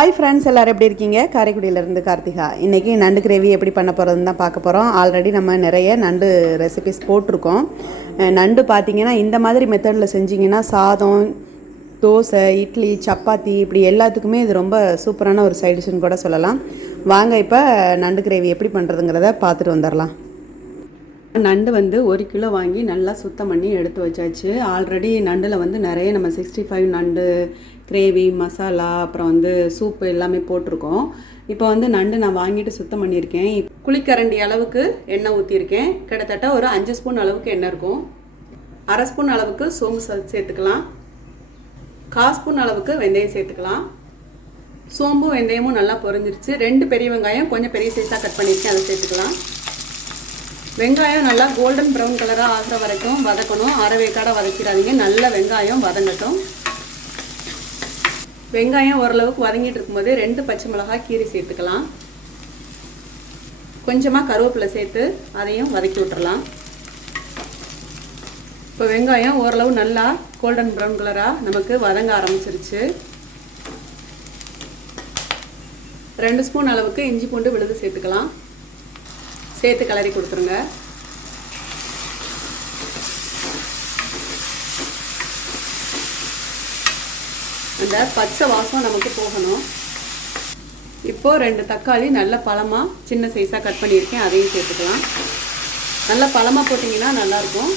Hi friends, எல்லோரும் எப்படி இருக்கீங்க? காரைக்குடியிலேருந்து கார்த்திகா. இன்றைக்கி நண்டு கிரேவி எப்படி பண்ண போகிறதுன்னு தான் பார்க்க போகிறோம். ஆல்ரெடி நம்ம நிறைய நண்டு ரெசிபிஸ் போட்டிருக்கோம். நண்டு பார்த்திங்கன்னா இந்த மாதிரி மெத்தடில் செஞ்சிங்கன்னா சாதம், தோசை, இட்லி, சப்பாத்தி இப்படி எல்லாத்துக்குமே இது ரொம்ப சூப்பரான ஒரு சைட் டிஷ்னு கூட சொல்லலாம். வாங்க இப்போ நண்டு கிரேவி எப்படி பண்ணுறதுங்கிறத பார்த்துட்டு வந்துடலாம். நண்டு 1 கிலோ வாங்கி நல்லா சுத்தம் பண்ணி எடுத்து வச்சாச்சு. ஆல்ரெடி நண்டில் நிறைய நம்ம 65 நண்டு கிரேவி மசாலா அப்புறம் சூப்பு எல்லாமே போட்டிருக்கோம். இப்போ நண்டு நான் வாங்கிட்டு சுத்தம் பண்ணியிருக்கேன். குழிக்கரண்டி அளவுக்கு எண்ணெய் ஊற்றியிருக்கேன். கிட்டத்தட்ட ஒரு 5 ஸ்பூன் அளவுக்கு எண்ணெய் இருக்கும். 1/2 ஸ்பூன் அளவுக்கு சோம்பு சேர்த்துக்கலாம். 1/4 ஸ்பூன் அளவுக்கு வெந்தயம் சேர்த்துக்கலாம். சோம்பும் வெந்தயமும் நல்லா பொரிஞ்சிருச்சு. 2 பெரிய வெங்காயம் கொஞ்சம் பெரிய சைஸாக கட் பண்ணியிருக்கேன், அதை சேர்த்துக்கலாம். வெங்காயம் நல்லா கோல்டன் ப்ரௌன் கலராக ஆகிற வரைக்கும் வதக்கணும். அரைவேக்காடாக வதக்கிடாதீங்க, நல்ல வெங்காயம் வதங்கட்டும். வெங்காயம் ஓரளவுக்கு வதங்கிட்டு இருக்கும்போது 2 பச்சை மிளகாய் கீரி சேர்த்துக்கலாம். கொஞ்சமாக கருவேப்பிலை சேர்த்து அதையும் வதக்கி விட்டுறலாம். இப்போ வெங்காயம் ஓரளவு நல்லா கோல்டன் ப்ரௌன் கலராக நமக்கு வதங்க ஆரம்பிச்சிருச்சு. 2 ஸ்பூன் அளவுக்கு இஞ்சி பூண்டு விழுது சேர்த்துக்கலாம். சேர்த்து கிளறி கொடுத்துருங்க. அந்த பச்சை வாசம் நமக்கு போகணும். இப்போது 2 தக்காளி நல்ல பழமாக சின்ன சைஸாக கட் பண்ணியிருக்கேன், அதையும் சேர்த்துக்கலாம். நல்ல பழமாக போட்டிங்கன்னா நல்லாயிருக்கும்.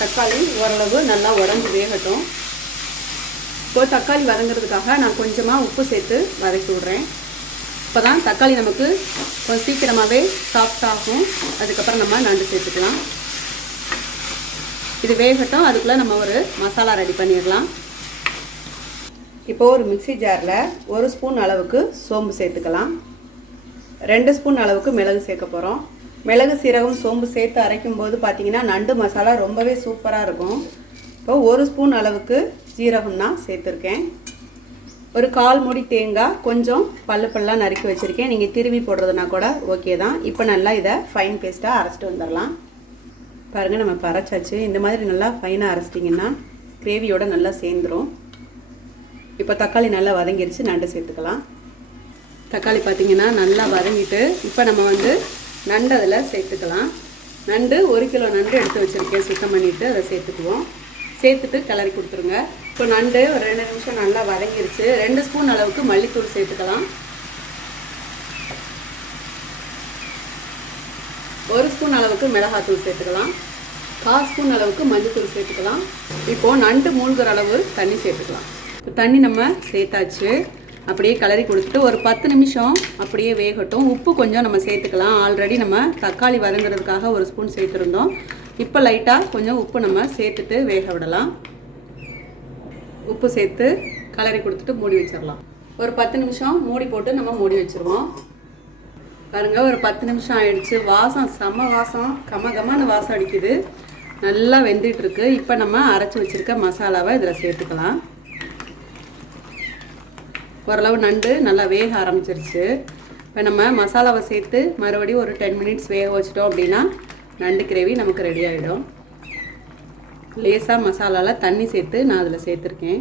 தக்காளி ஓரளவு நல்லா உடஞ்சி வேகட்டும். இப்போது தக்காளி வதங்கிறதுக்காக நான் கொஞ்சமாக உப்பு சேர்த்து வதக்கி விட்றேன். இப்போ தான் தக்காளி நமக்கு கொஞ்சம் சீக்கிரமாகவே சாஃப்டாகும். அதுக்கப்புறம் நம்ம நண்டு சேர்த்துக்கலாம். இது வேகட்டும். அதுக்குள்ளே நம்ம ஒரு மசாலா ரெடி பண்ணிடலாம். இப்போது ஒரு மிக்ஸி ஜாரில் 1 ஸ்பூன் அளவுக்கு சோம்பு சேர்த்துக்கலாம். 2 ஸ்பூன் அளவுக்கு மிளகு சேர்க்க போகிறோம். மிளகு, சீரகம், சோம்பு சேர்த்து அரைக்கும் போது பார்த்திங்கன்னா நண்டு மசாலா ரொம்பவே சூப்பராக இருக்கும். இப்போது 1 ஸ்பூன் அளவுக்கு ஜீரகம் நான் சேர்த்துருக்கேன். ஒரு 1/4 மூடி தேங்காய் கொஞ்சம் பல்லாக நறுக்கி வச்சுருக்கேன். நீங்கள் திருவி போடுறதுனா கூட ஓகே தான். இப்போ நல்லா இதை ஃபைன் பேஸ்ட்டாக அரைச்சிட்டு வந்துடலாம். பாருங்கள், நம்ம அரைச்சாச்சு. இந்த மாதிரி நல்லா ஃபைனாக அரைச்சிட்டிங்கன்னா கிரேவியோடு நல்லா சேர்ந்துடும். இப்போ தக்காளி நல்லா வதங்கிருச்சு, நண்டு சேர்த்துக்கலாம். தக்காளி பார்த்திங்கன்னா நல்லா வதங்கிட்டு இப்போ நம்ம நண்டு அதில் சேர்த்துக்கலாம். நண்டு 1 கிலோ நண்டு எடுத்து வச்சுருக்கேன், சுத்தம் பண்ணிவிட்டு அதை சேர்த்துக்குவோம். சேர்த்துட்டு கிளறி கொடுத்துருங்க. இப்போ நண்டு ஒரு 2 நிமிஷம் நல்லா வதங்கிருச்சு. 2 ஸ்பூன் அளவுக்கு மல்லித்தூள் சேர்த்துக்கலாம். 1 ஸ்பூன் அளவுக்கு மிளகாத்தூள் சேர்த்துக்கலாம். 1/4 ஸ்பூன் அளவுக்கு மஞ்சத்தூள் சேர்த்துக்கலாம். இப்போது நண்டு மூழ்கிற அளவு தண்ணி சேர்த்துக்கலாம். இப்போ தண்ணி நம்ம சேர்த்தாச்சு. அப்படியே கிளறி கொடுத்துட்டு ஒரு 10 நிமிஷம் அப்படியே வேகட்டும். உப்பு கொஞ்சம் நம்ம சேர்த்துக்கலாம். ஆல்ரெடி நம்ம தக்காளி வதங்குறதுக்காக 1 ஸ்பூன் சேர்த்துருந்தோம். இப்போ லைட்டாக கொஞ்சம் உப்பு நம்ம சேர்த்துட்டு வேக விடலாம். உப்பு சேர்த்து கிளறி கொடுத்துட்டு மூடி வச்சிடலாம். ஒரு 10 நிமிஷம் மூடி போட்டு நம்ம மூடி வச்சுருவோம். பாருங்கள், ஒரு 10 நிமிஷம் ஆயிடுச்சு. வாசம் செம்ம வாசம், கமகமான வாசம் அடிக்குது. நல்லா வெந்துட்டுருக்கு. இப்போ நம்ம அரைச்சி வச்சுருக்க மசாலாவை இதில் சேர்த்துக்கலாம். ஓரளவு நண்டு நல்லா வேக ஆரம்பிச்சிருச்சு. இப்போ நம்ம மசாலாவை சேர்த்து மறுபடியும் ஒரு 10 மினிட்ஸ் வேக வச்சிட்டோம் அப்படின்னா நண்டு கிரேவி நமக்கு ரெடி ஆகிடும். லேசாக மசாலாவில் தண்ணி சேர்த்து நான் அதில் சேர்த்துருக்கேன்.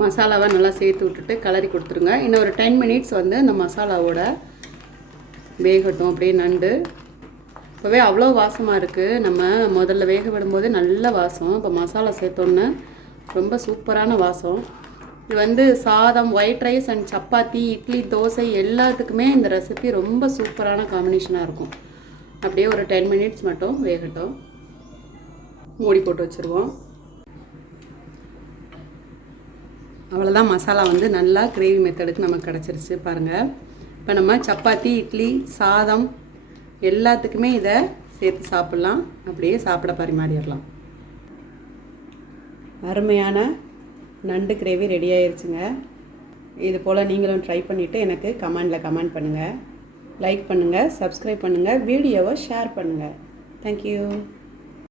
மசாலாவை நல்லா சேர்த்து விட்டுட்டு கிளறி கொடுத்துருங்க. இன்னும் ஒரு 10 மினிட்ஸ் அந்த மசாலாவோட வேகட்டும். அப்படியே நண்டு இப்போவே அவ்வளோ வாசமாக இருக்குது. நம்ம முதல்ல வேக விடும்போது நல்ல வாசம். இப்போ மசாலா சேர்த்தோன்னு ரொம்ப சூப்பரான வாசம். இது சாதம், white rice and chapati, idli, dosa எல்லாத்துக்குமே இந்த ரெசிபி ரொம்ப சூப்பரான காம்பினேஷனாக இருக்கும். அப்படியே ஒரு 10 மினிட்ஸ் மட்டும் வேகட்டும். மூடி போட்டு வச்சுருவோம். அவ்வளோதான், மசாலா நல்லா கிரேவி மெத்தடுக்கு நமக்கு கிடச்சிருச்சு. பாருங்கள், இப்போ நம்ம சப்பாத்தி, இட்லி, சாதம் எல்லாத்துக்குமே இதை சேர்த்து சாப்பிட்லாம். அப்படியே சாப்பிட பரிமாறிடலாம். அருமையான நண்டு கிரேவி ரெடி ஆயிடுச்சுங்க. இது போல் நீங்களும் ட்ரை பண்ணிவிட்டு எனக்கு கமெண்ட் பண்ணுங்கள். லைக் பண்ணுங்கள், சப்ஸ்கிரைப் பண்ணுங்கள், வீடியோவை ஷேர் பண்ணுங்கள். தேங்க்யூ.